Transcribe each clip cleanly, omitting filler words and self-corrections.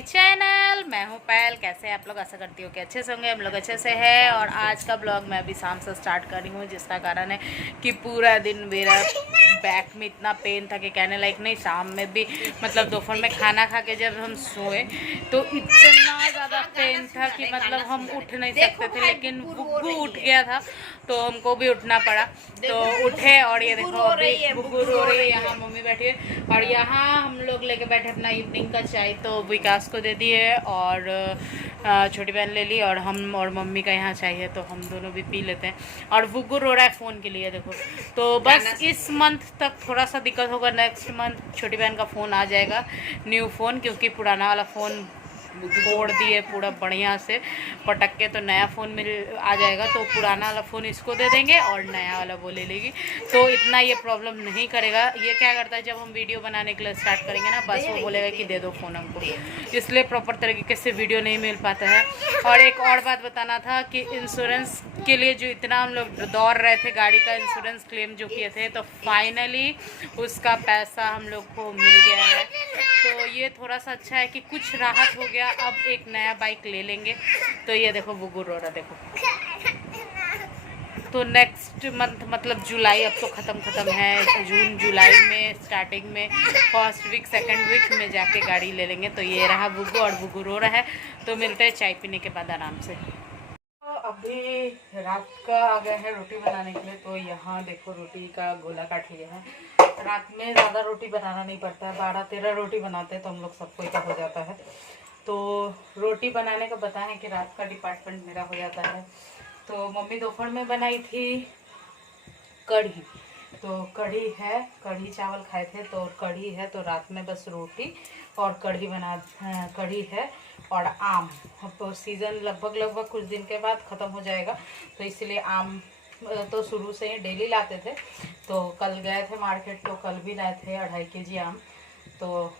My channel. मैं हूँ पायल। कैसे हैं आप लोग? आशा करती हूँ कि अच्छे से होंगे। हम लोग अच्छे से हैं। और आज का ब्लॉग मैं अभी शाम से स्टार्ट कर रही हूँ, जिसका कारण है कि पूरा दिन मेरा बैक में इतना पेन था कि कहने लायक नहीं। शाम में भी मतलब दोपहर में खाना खा के जब हम सोए तो इतना ज़्यादा पेन था कि मतलब हम उठ नहीं सकते थे, लेकिन बुग्गू उठ गया था तो हमको भी उठना पड़ा। तो उठे और ये देखो अभी बुग्गू रो रही है। यहाँ मम्मी बैठी है और यहाँ हम लोग लेके बैठे अपना इवनिंग का चाय। तो विकास को दे दी है और छोटी बहन ले ली और हम और मम्मी का यहाँ चाहिए तो हम दोनों भी पी लेते हैं। और बुग्गू रो रहा है फ़ोन के लिए देखो। तो बस इस मंथ तक थोड़ा सा दिक्कत होगा। नेक्स्ट मंथ छोटी बहन का फ़ोन आ जाएगा, न्यू फ़ोन, क्योंकि पुराना वाला फ़ोन फोड़ दिए पूरा बढ़िया से पटक के। तो नया फ़ोन मिल आ जाएगा तो पुराना वाला फ़ोन इसको दे देंगे और नया वाला वो ले लेगी। तो इतना ये प्रॉब्लम नहीं करेगा। ये क्या करता है, जब हम वीडियो बनाने के लिए स्टार्ट करेंगे ना, बस वो बोलेगा कि दे दो फ़ोन हमको, इसलिए प्रॉपर तरीके से वीडियो नहीं मिल पाता है। और एक और बात बताना था कि इंश्योरेंस के लिए जो इतना हम लोग दौड़ रहे थे, गाड़ी का इंश्योरेंस क्लेम जो किए थे, तो फाइनली उसका पैसा हम लोग को मिल गया है। तो ये थोड़ा सा अच्छा है कि कुछ राहत हो गया। अब एक नया बाइक ले लेंगे। तो ये देखो बुग्गू रो रहा देखो। तो नेक्स्ट मंथ मतलब जुलाई अब तो ख़त्म है। जून जुलाई में स्टार्टिंग में फर्स्ट वीक सेकंड वीक में जाके गाड़ी ले लेंगे। तो ये रहा बुग्गू और बुग्गू रो रहा है। तो मिलते हैं चाय पीने के बाद आराम से। तो अभी रात का आ गया है रोटी बनाने के लिए। तो यहाँ देखो रोटी का गोला काट लिया है। रात में ज़्यादा रोटी बनाना नहीं पड़ता है, 12-13 रोटी बनाते हैं तो हम लोग सबको इतना हो जाता है। तो रोटी बनाने का बताएं कि रात का डिपार्टमेंट मेरा हो जाता है। तो मम्मी दोपहर में बनाई थी कढ़ी। तो कढ़ी है, कढ़ी चावल खाए थे तो कढ़ी है। तो रात में बस रोटी और कढ़ी है और आम। तो सीज़न लगभग कुछ दिन के बाद ख़त्म हो जाएगा, तो इसलिए आम तो शुरू से ही डेली लाते थे। तो कल गए थे मार्केट तो कल भी लाए थे 2.5 kg आम। तो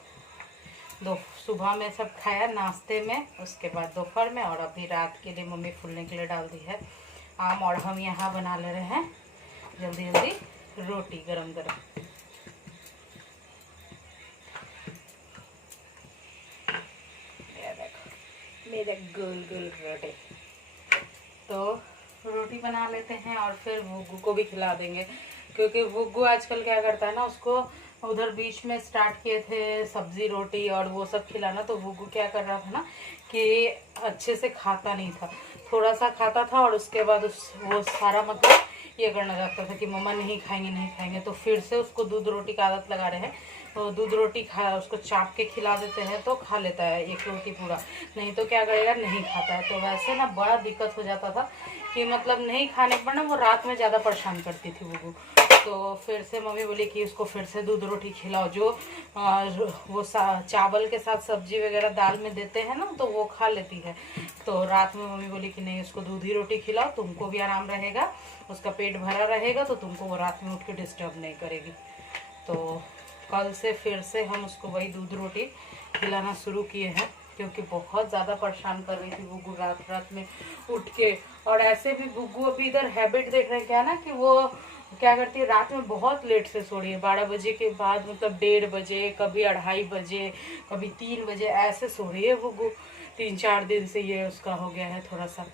सुबह में सब खाया नाश्ते में, उसके बाद दोपहर में, और अभी रात के लिए मम्मी फूलने के लिए डाल दी है आम। और हम यहाँ बना ले रहे हैं जल्दी रोटी गरम गरम। मेरे गोल गोल रोटी। तो रोटी बना लेते हैं और फिर बुग्गू को भी खिला देंगे, क्योंकि बुग्गू आजकल क्या करता है ना, उसको उधर बीच में स्टार्ट किए थे सब्जी रोटी और वो सब खिलाना। तो बुग्गू क्या कर रहा था ना कि अच्छे से खाता नहीं था, थोड़ा सा खाता था और उसके बाद वो सारा मतलब ये करना चाहता था कि मम्मा नहीं खाएंगे। तो फिर से उसको दूध रोटी का आदत लगा रहे हैं। तो दूध रोटी उसको चाप के खिला देते हैं तो खा लेता है एक रोटी पूरा, नहीं तो क्या करेगा, नहीं खाता है। तो वैसे ना बड़ा दिक्कत हो जाता था कि मतलब नहीं खाने पर ना वो रात में ज़्यादा परेशान करती थी बुग्गू। तो फिर से मम्मी बोली कि उसको फिर से दूध रोटी खिलाओ, जो वो चावल के साथ सब्जी वगैरह दाल में देते हैं ना, तो वो खा लेती है। तो रात में मम्मी बोली कि नहीं, उसको दूध ही रोटी खिलाओ, तुमको भी आराम रहेगा, उसका पेट भरा रहेगा, तो तुमको वो रात में उठ के डिस्टर्ब नहीं करेगी। तो कल से फिर से हम उसको वही दूध रोटी खिलाना शुरू किए हैं, क्योंकि बहुत ज़्यादा परेशान कर रही थी बुग्गू रात में उठ के। और ऐसे भी बुग्गू अभी इधर हैबिट देख रहे हैं क्या ना, कि वो क्या करती है, रात में बहुत लेट से सो रही है। 12 बजे के बाद मतलब 1:30 बजे, कभी 2:30 बजे, कभी 3 बजे ऐसे सो रही है बुग्गू। 3-4 दिन से ये उसका हो गया है थोड़ा सा।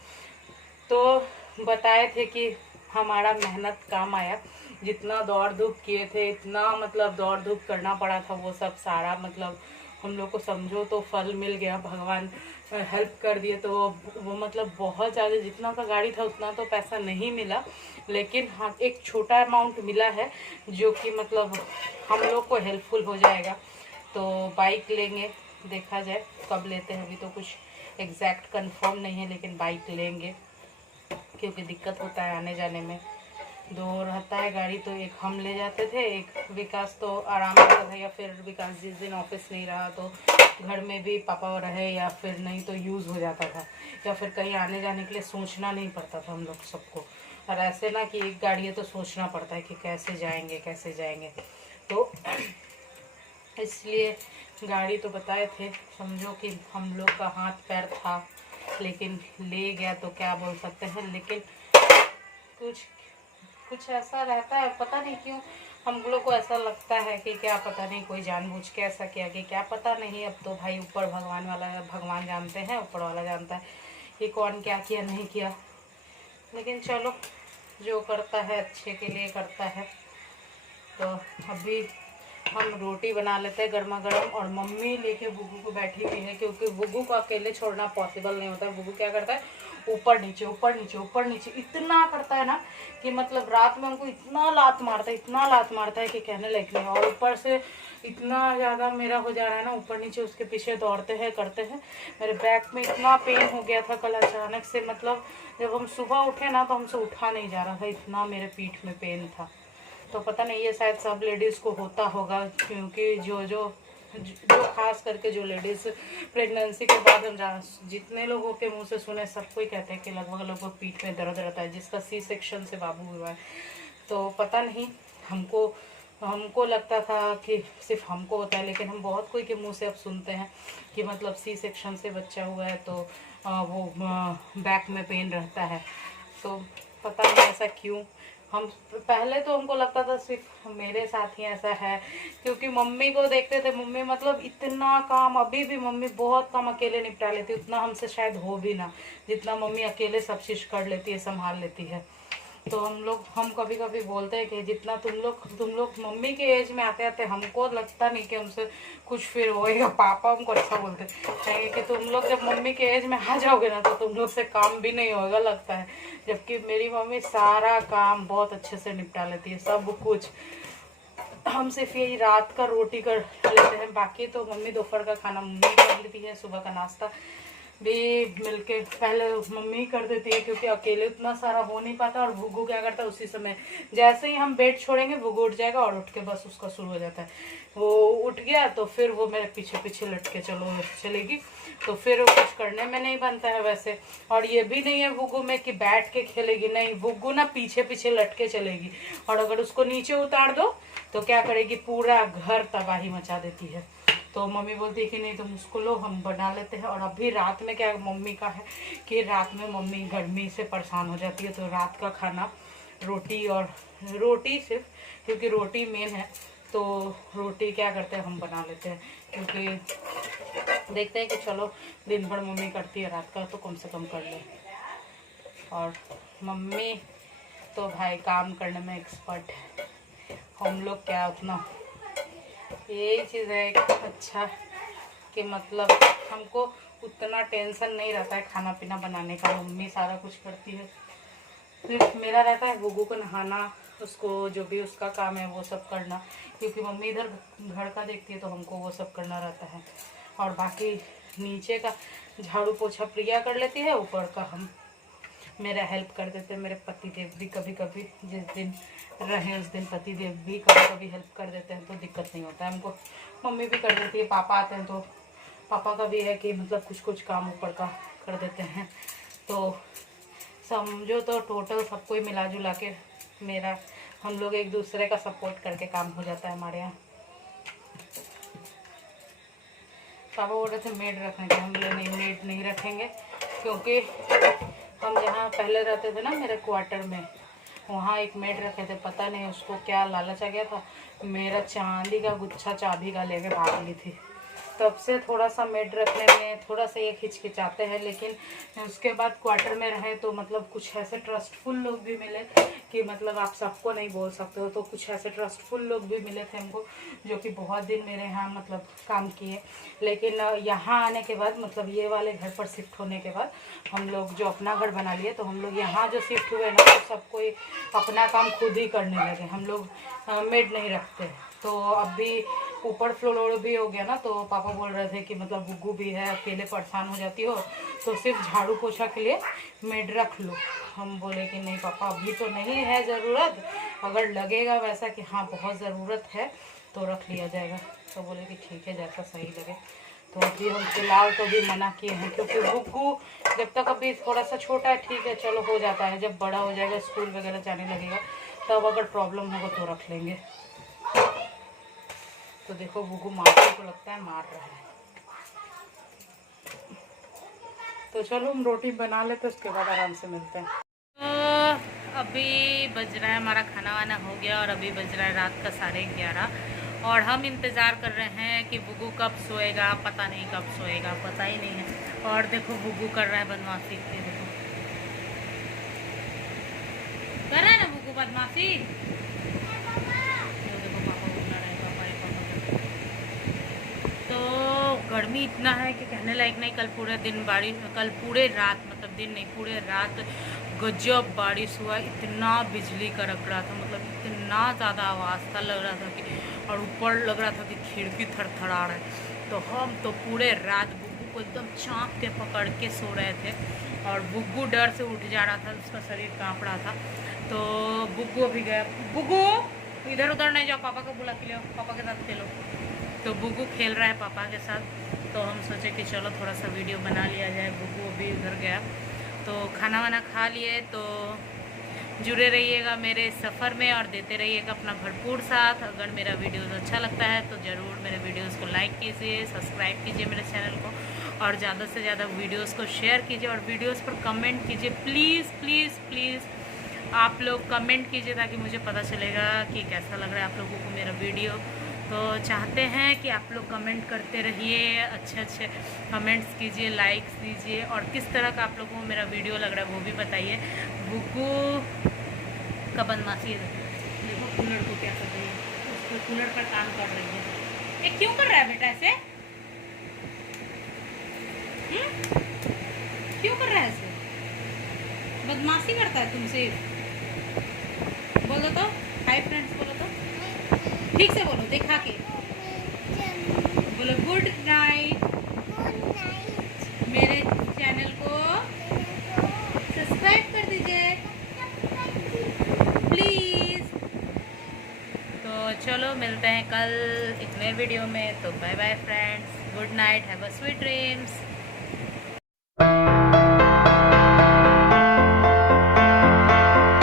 तो बताए थे कि हमारा मेहनत काम आया, जितना दौड़ धूप किए थे, इतना मतलब दौड़ धूप करना पड़ा था, वो सब सारा मतलब हम लोग को समझो तो फल मिल गया। भगवान हेल्प कर दिए। तो वो मतलब बहुत ज़्यादा जितना का गाड़ी था उतना तो पैसा नहीं मिला, लेकिन हाँ एक छोटा अमाउंट मिला है जो कि मतलब हम लोग को हेल्पफुल हो जाएगा। तो बाइक लेंगे, देखा जाए कब लेते हैं, अभी तो कुछ एग्जैक्ट कंफर्म नहीं है, लेकिन बाइक लेंगे क्योंकि दिक्कत होता है आने जाने में। 2 रहता है गाड़ी, तो एक हम ले जाते थे, एक विकास तो आराम करता था, या फिर विकास जिस दिन ऑफिस नहीं रहा तो घर में भी पापा रहे, या फिर नहीं तो यूज़ हो जाता था, या फिर कहीं आने जाने के लिए सोचना नहीं पड़ता था हम लोग सबको। और ऐसे ना कि एक गाड़ी है तो सोचना पड़ता है कि कैसे जाएंगे। तो इसलिए गाड़ी तो बताए थे, समझो कि हम लोग का हाथ पैर था, लेकिन ले गया तो क्या बोल सकते हैं। लेकिन कुछ ऐसा रहता है, पता नहीं क्यों हम लोग को ऐसा लगता है कि क्या पता नहीं कोई जानबूझ के ऐसा किया कि क्या पता नहीं। अब तो भाई ऊपर भगवान जानते हैं, ऊपर वाला जानता है कि कौन क्या किया नहीं किया। लेकिन चलो, जो करता है अच्छे के लिए करता है। तो अभी हम रोटी बना लेते हैं गर्मा गर्म, और मम्मी लेके बुग्गू को बैठी हुई है, क्योंकि बुग्गू को अकेले छोड़ना पॉसिबल नहीं होता। बुग्गू क्या करता है, ऊपर नीचे ऊपर नीचे ऊपर नीचे इतना करता है ना कि मतलब रात में हमको इतना लात मारता है कि कहने लायक नहीं। और ऊपर से इतना ज़्यादा मेरा हो जा रहा है ना, ऊपर नीचे उसके पीछे दौड़ते हैं करते हैं। मेरे बैक में इतना पेन हो गया था कल अचानक से, मतलब जब हम सुबह उठे ना तो हमसे उठा नहीं जा रहा था, इतना मेरे पीठ में पेन था। तो पता नहीं, ये शायद सब लेडीज़ को होता होगा, क्योंकि जो खास करके जो लेडीज़ प्रेगनेंसी के बाद हम जितने लोगों के मुंह से सुने, सब कोई कहते हैं कि लगभग लगभग पीठ में दर्द रहता है, जिसका सी सेक्शन से बाबू हुआ है। तो पता नहीं, हमको लगता था कि सिर्फ हमको होता है, लेकिन हम बहुत कोई के मुंह से अब सुनते हैं कि मतलब सी सेक्शन से बच्चा हुआ है तो वो बैक में पेन रहता है। तो पता नहीं ऐसा क्यों। हम पहले तो हमको लगता था सिर्फ मेरे साथ ही ऐसा है, क्योंकि मम्मी को देखते थे, मम्मी मतलब इतना काम, अभी भी मम्मी बहुत काम अकेले निपटा लेती, उतना हमसे शायद हो भी ना जितना मम्मी अकेले सब चीज़ कर लेती है, संभाल लेती है। तो हम कभी कभी बोलते हैं कि जितना तुम लोग मम्मी के एज में आते आते हमको लगता नहीं कि हमसे कुछ फिर होएगा। पापा हमको अच्छा बोलते कहेंगे कि तुम लोग जब मम्मी के एज में आ जाओगे ना तो तुम लोग से काम भी नहीं होगा लगता है। जबकि मेरी मम्मी सारा काम बहुत अच्छे से निपटा लेती है, सब कुछ। हम सिर्फ यही रात का रोटी कर लेते हैं, बाकी तो मम्मी दोपहर का खाना मम्मी कर लेती है, सुबह का नाश्ता भी मिलके पहले मम्मी कर देती है, क्योंकि अकेले उतना सारा हो नहीं पाता। और भुग्गू क्या करता है, उसी समय जैसे ही हम बेड छोड़ेंगे भुग्गू उठ जाएगा, और उठ के बस उसका शुरू हो जाता है। वो उठ गया तो फिर वो मेरे पीछे पीछे लटके चलेगी, तो फिर वो कुछ करने में नहीं बनता है वैसे। और ये भी नहीं है भुग्गू में कि बैठ के खेलेगी, नहीं, भुग्गू ना पीछे पीछे लटके चलेगी। और अगर उसको नीचे उतार दो तो क्या करेगी, पूरा घर तबाही मचा देती है। तो मम्मी बोलती है कि नहीं तुम उसको लो, हम बना लेते हैं। और अभी रात में क्या मम्मी का है कि रात में मम्मी गर्मी से परेशान हो जाती है, तो रात का खाना रोटी सिर्फ, क्योंकि रोटी मेन है, तो रोटी क्या करते हैं हम बना लेते हैं। क्योंकि देखते हैं कि चलो दिन भर मम्मी करती है, रात का तो कम से कम कर ले। और मम्मी तो भाई काम करने में एक्सपर्ट है, हम लोग क्या उतना। यही चीज़ है अच्छा कि मतलब हमको उतना टेंशन नहीं रहता है खाना पीना बनाने का, मम्मी सारा कुछ करती है। सिर्फ मेरा रहता है गुग्गू को नहाना, उसको जो भी उसका काम है वो सब करना, क्योंकि मम्मी इधर घर का देखती है तो हमको वो सब करना रहता है। और बाकी नीचे का झाड़ू पोछा प्रिया कर लेती है, ऊपर का हम मेरा हेल्प कर देते हैं। मेरे पति देव भी कभी कभी, जिस दिन रहे उस दिन पति देव भी कभी कभी हेल्प कर देते हैं, तो दिक्कत नहीं होता है हमको। मम्मी भी कर देती है, पापा आते हैं तो पापा का भी है कि मतलब कुछ कुछ काम ऊपर का कर देते हैं। तो समझो तो टोटल सबको ही मिला जुला के मेरा, हम लोग एक दूसरे का सपोर्ट करके काम हो जाता है हमारे यहाँ। पापा बोल रहे थे मेड रखने के, हम बोले नहीं मेड नहीं रखेंगे, क्योंकि हम जहाँ पहले रहते थे ना मेरे क्वार्टर में, वहाँ एक मेड रखे थे, पता नहीं उसको क्या लालच आ गया था, मेरा चांदी का गुच्छा चाबी का लेके भाग ली थी। तब से थोड़ा सा मेड रखने में थोड़ा सा ये हिचकिचाते हैं। लेकिन उसके बाद क्वार्टर में रहे तो मतलब कुछ ऐसे ट्रस्टफुल लोग भी मिले कि मतलब आप सबको नहीं बोल सकते हो, तो कुछ ऐसे ट्रस्टफुल लोग भी मिले थे हमको, जो कि बहुत दिन मेरे यहाँ मतलब काम किए। लेकिन यहाँ आने के बाद, मतलब ये वाले घर पर शिफ्ट होने के बाद, हम लोग जो अपना घर बना लिए, तो हम लोग यहाँ जो शिफ्ट हुए ना तो सब कोई अपना काम खुद ही करने लगे, हम लोग मेड नहीं रखते। तो अभी ऊपर फ्लोर भी हो गया ना, तो पापा बोल रहे थे कि मतलब गुग्गू भी है, अकेले परेशान हो जाती हो, तो सिर्फ झाड़ू पोछा के लिए मेड रख लो। हम बोले कि नहीं पापा अभी तो नहीं है ज़रूरत, अगर लगेगा वैसा कि हाँ बहुत ज़रूरत है तो रख लिया जाएगा। तो बोले कि ठीक है जैसा सही लगे। तो अभी हम फिलहाल तो भी मना किए हैं, क्योंकि गुग्गू जब तक अभी थोड़ा सा छोटा है ठीक है चलो हो जाता है, जब बड़ा हो जाएगा स्कूल वगैरह जाने लगेगा तब अगर प्रॉब्लम होगा तो रख लेंगे। तो देखो गुग्गू मारने को लगता है मार रहा है। तो चलो हम रोटी बना लेते उसके बाद आराम से मिलते हैं। अभी बज रहा है, हमारा खाना वाना हो गया और अभी बज रहा है रात का 11:30 और हम इंतज़ार कर रहे हैं कि बुग्गू कब सोएगा। पता नहीं कब सोएगा, पता ही नहीं है। और देखो बुग्गू कर रहा है बदमाशी, देखो कर रहा है ना बुग्गू बदमाशी। तो गर्मी इतना है कि कहने लायक नहीं। कल पूरे दिन बारिश, कल पूरे रात, मतलब दिन नहीं पूरे रात गजब बारिश हुआ। इतना बिजली कड़क रहा था, मतलब इतना ज़्यादा आवाज़ था, लग रहा था कि, और ऊपर लग रहा था कि खिड़की थरथरा रहा है। तो हम तो पूरे रात बुग्गू को एकदम चाँप के पकड़ के सो रहे थे और बुग्गू डर से उठ जा रहा था, उसका शरीर काँप रहा था। तो बुग्गू अभी गया। बुग्गू इधर उधर नहीं जाओ, पापा को बुला के लो, पापा के साथ खेलो। तो बुग्गू खेल रहा है पापा के साथ, तो हम सोचे कि चलो थोड़ा सा वीडियो बना लिया जाए। बुग्गू अभी उधर गया। तो खाना वाना खा लिए। तो जुड़े रहिएगा मेरे सफ़र में और देते रहिएगा अपना भरपूर साथ। अगर मेरा वीडियोस अच्छा लगता है तो ज़रूर मेरे वीडियोस को लाइक कीजिए, सब्सक्राइब कीजिए मेरे चैनल को, और ज़्यादा से ज़्यादा वीडियोस को शेयर कीजिए और वीडियोस पर कमेंट कीजिए। प्लीज़ प्लीज़ प्लीज़ आप लोग कमेंट कीजिए ताकि मुझे पता चलेगा कि कैसा लग रहा है आप लोगों को मेरा वीडियो। तो चाहते हैं कि आप लोग कमेंट करते रहिए, अच्छे अच्छे कमेंट्स कीजिए, लाइक्स दीजिए, और किस तरह का आप लोगों को मेरा वीडियो लग रहा है वो भी बताइए। बुग्गू का बदमाशी है, देखो कूलर को क्या कर रही है, उसको कूलर का काम कर रही है। ये क्यों कर रहा है बेटा ऐसे? क्यों कर रहा है ऐसे? बदमाशी करता है तुमसे? बोलो तो, हाय फ्रेंड्स बोलो तो, ठीक से बोलो, दिखा के बोलो गुड नाइट। मेरे चैनल को सब्सक्राइब कर दीजिए प्लीज़। तो चलो मिलते हैं कल एक नए वीडियो में। तो bye bye friends, good night, have a sweet dreams.